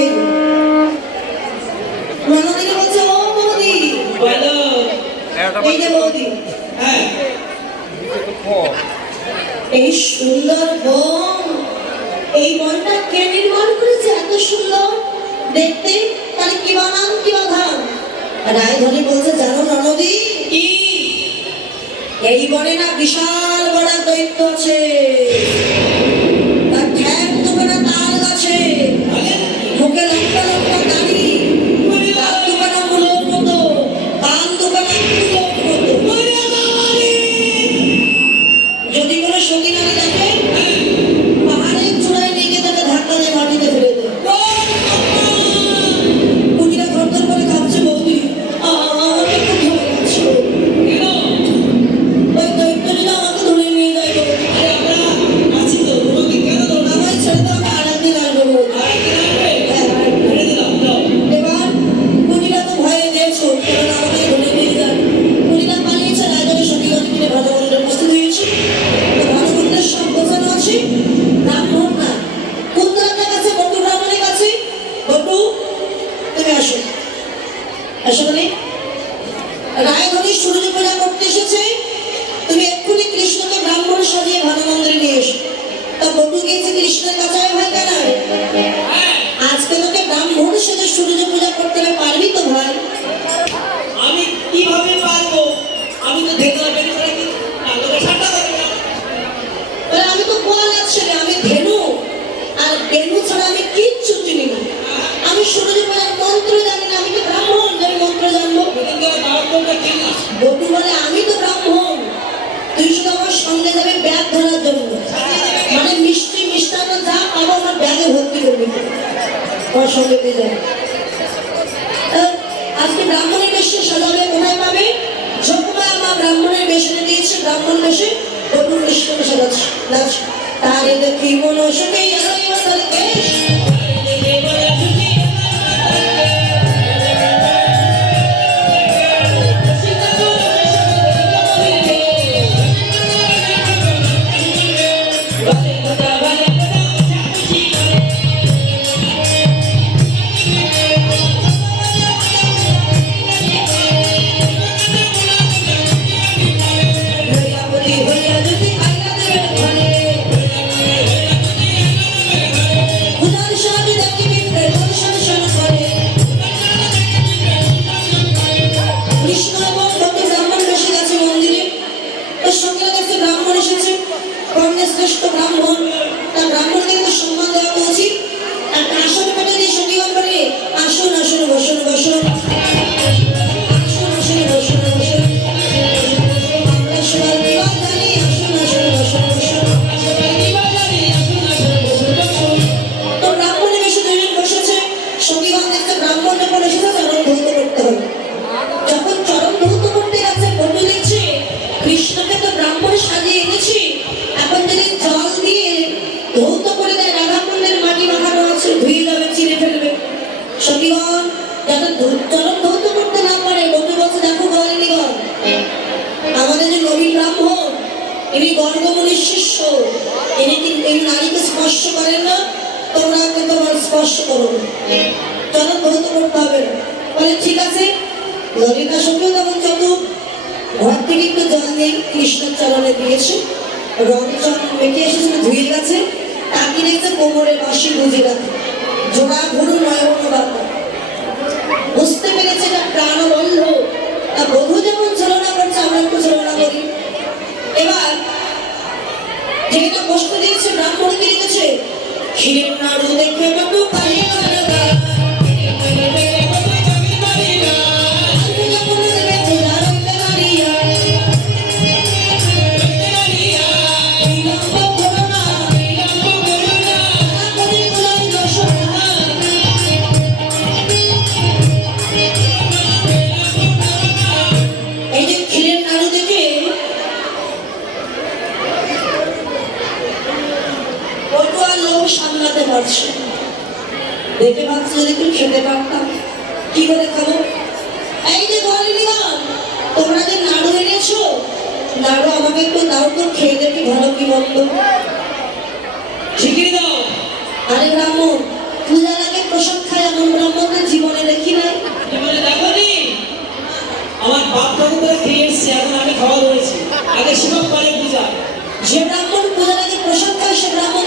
এই রণদিনী বলছে ও বৌদি বলো এই যে বৌদি হ্যাঁ। এই সুন্দর বন। এই বনটা কে নির্মাণ করেছে? এত সুন্দর। দেখতে তাহলে কি বানান কি বাধান রায়ধনী বলছে জানো ননদী কি? এই বনে না বিশাল বড় দৈত্য আছে। আসো মানে রায়গঞ্জের সূর্য পূজা করতে এসেছে। তুমি এক্ষুনি কৃষ্ণকে ব্রাহ্মণ সাজিয়ে ভালো মন্দিরে নিয়ে এসো। তা বটু গিয়েছে কৃষ্ণের কাছে ভাই কেন? আজকে তোকে ব্রাহ্মণ সেজে সূর্য পূজা করতে পারবি তো ভাই? আমি কীভাবে পারব? আমি তো না। বলে আমি তো গোয়ালা ছেলে আমি ধেনু আর ধেনু ছাড়া আমি কিচ্ছু চিনি না আমি সূর্য পূজার মন্ত্র জানি না আমি কি ব্রাহ্মণ যে আমি মন্ত্র জানব ওদিনকে দাঁড় করতে বটু বলে, আমি তো ব্রাহ্মণ। তুই শুধু আমার সঙ্গে যাবে ব্যাগ ধরার জন্য। মানে মিষ্টি, মিষ্টান্ন যা পাবো আমার ব্যাগে ভর্তি করবি আমার সঙ্গে পেয়ে যাবে। আজকে ব্রাহ্মণের বেশে সাজাবে কোথায় পাবে? যখন আমার ব্রাহ্মণের বেশে দিয়েছে, ব্রাহ্মণ বেশে বটু কৃষ্ণকে সাজাচ্ছে নাচ। তারে দেখি মনো কর্ণের শ্রেষ্ঠ ব্রাহ্মণ। তার ব্রাহ্মণকে সম্মান দেওয়া উচিত। তার আসন স্পর্শ করো। না চরণ ধৌত করতে না। বলে, ঠিক আছে। ললিতা সঙ্গে তখন যত ঘর থেকে একটু জল নিয়ে কৃষ্ণের চরণে দিয়েছে। রং চরণ মেটে এসেছিল ধুয়ে গেছে। তাকে দেখছে কোমরে বাসি বুঝে গেছে। জোড়া নয়ন বাবা বুঝতে পেরেছে এটা প্রাণ বন্ধ তা বধূ যেমন ছলনা করছে, আমরা একটু করি। এবার, যেটা কষ্ট দিয়েছে, ব্রাহ্মণকে দিয়েছে ক্ষীরের নাড়ু দেখে কত দেখে পাচ্ছি যদি তুমি খেতে পারতাম। কি করে খাব? এই যে বলিনিগণ তোমরা যে নাড়ু এনেছো নাড়ু আমাকে একটু দাও তো খেয়ে দেখি ভালো কি বলল ঠিকই দাও। আরে ব্রাহ্মণ পূজার আগে প্রসাদ খায় এমন ব্রাহ্মণদের জীবনে দেখি নাই। জীবনে দেখো নি আমার বাপ ঠাকুররা খেয়ে এসছে? এখন আমি খাওয়া রয়েছি। আগে শিবক পালে পূজা। যে ব্রাহ্মণ পূজার আগে প্রসাদ খায় সে ব্রাহ্মণ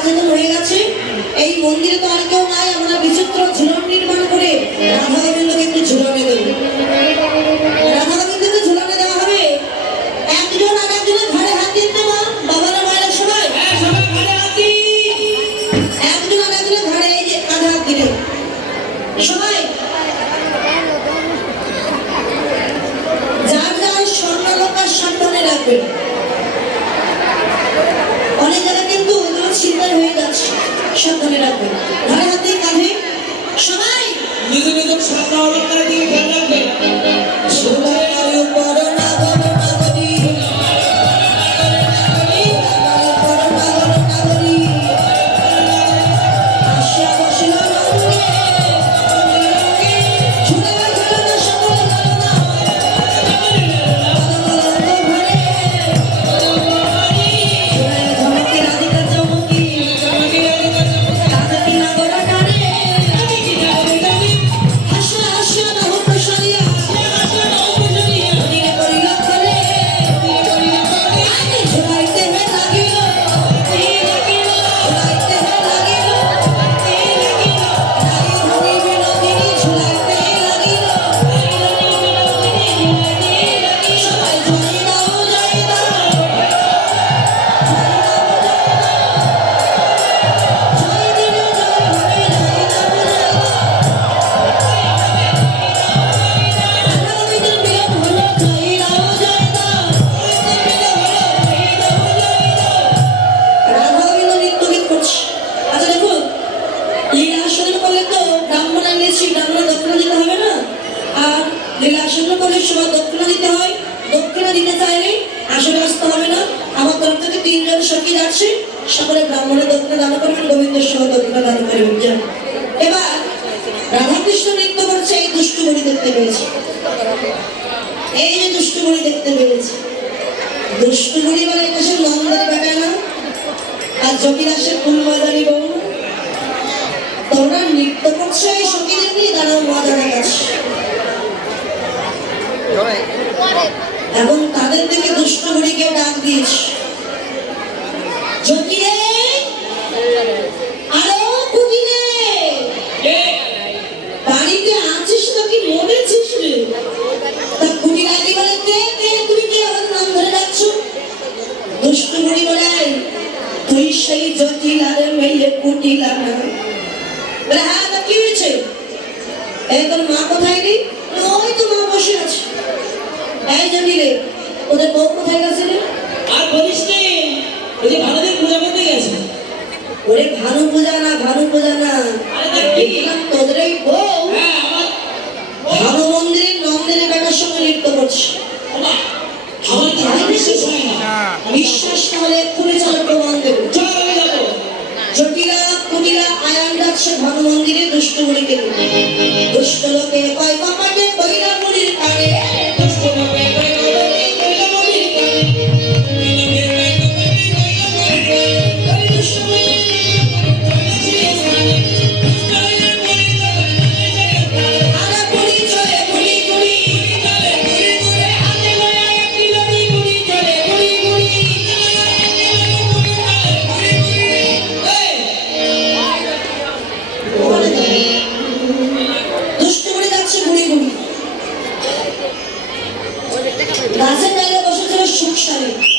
আজ হয়ে গেছে। এই মন্দিরে তো আর কেউ নাই আমরা বিচিত্র ঝুলন নির্মাণ করে রাধা গোবিন্দকে একটু ঝুলনে দেব। রাধা গোবিন্দকে ঝুলনে দেওয়া হবে। একজন আর একজনের ঘাড়ে হাত মা বাবারা মায়েরা সবাই। একজন আর একজনের ঘাড়ে এই যে কাঁধে হাত দিলে সবাই। যার যার স্বর্ণালঙ্কার সাবধানে রাখবেন সাবধানে রাখবেন। থেকে তিনজন সখী যাচ্ছে সকলে ব্রাহ্মণের দক্ষিণা দান করবেন গোবিন্দের সহ দক্ষিণা দান করবেন যান। এবার রাধাকৃষ্ণ নৃত্য করছে এই দুষ্টু বুড়ি দেখতে পেয়েছে। এই যে দুষ্টু বুড়ি দেখতে পেয়েছে। দুষ্টু বুড়ি মানে সে নন্দের বেটা না? আর জমিরাসের ফুলময়দানি বউ তোমরা নৃত্য করছ এই সখীদের নিয়ে দাঁড়াও মজা দেখাচ্ছে এবং তাদের থেকে দুষ্ট বুড়িকে ডাক দিস জ্যোতি রে আরও কুটি রে বাড়িতে কি মরেছিস রে তা কুটি রাজি বলে কে কে তুমি কে আমার নাম ধরে ডাকছো? দুষ্ট বুড়ি বলে তুই সেই জ্যোতিলারে মেয়ে কুটিলা না বলে হ্যাঁ তা কি হয়েছে? এই তোর মা কোথায় রে? ওই তো মা বসে আছে। এই জমিলে ওদের বউ কোথায় গেছে রে? আর বলিস নে ওই যে ভারতের পূজা করতে গেছে। ওরে ভানু পূজা না ভানু পূজা না আরে তা কি? দেখলাম তোদের ওই বউ হ্যাঁ আমার ভানু মন্দিরের নন্দিনী বেটার সঙ্গে নৃত্য করছে বাবা, আমার তো আর বিশ্বাস হয় না বিশ্বাস না হলে এক্ষুনি চলো প্রমাণ দেবো চল আমি যাব জটিলা কুটিলা আয়ান যাচ্ছে ভানু মন্দিরে দুষ্ট হইতে। দুষ্ট লোকে কয় কপাটে কইরা 낮은 날에 벗을 들은 죽으시다니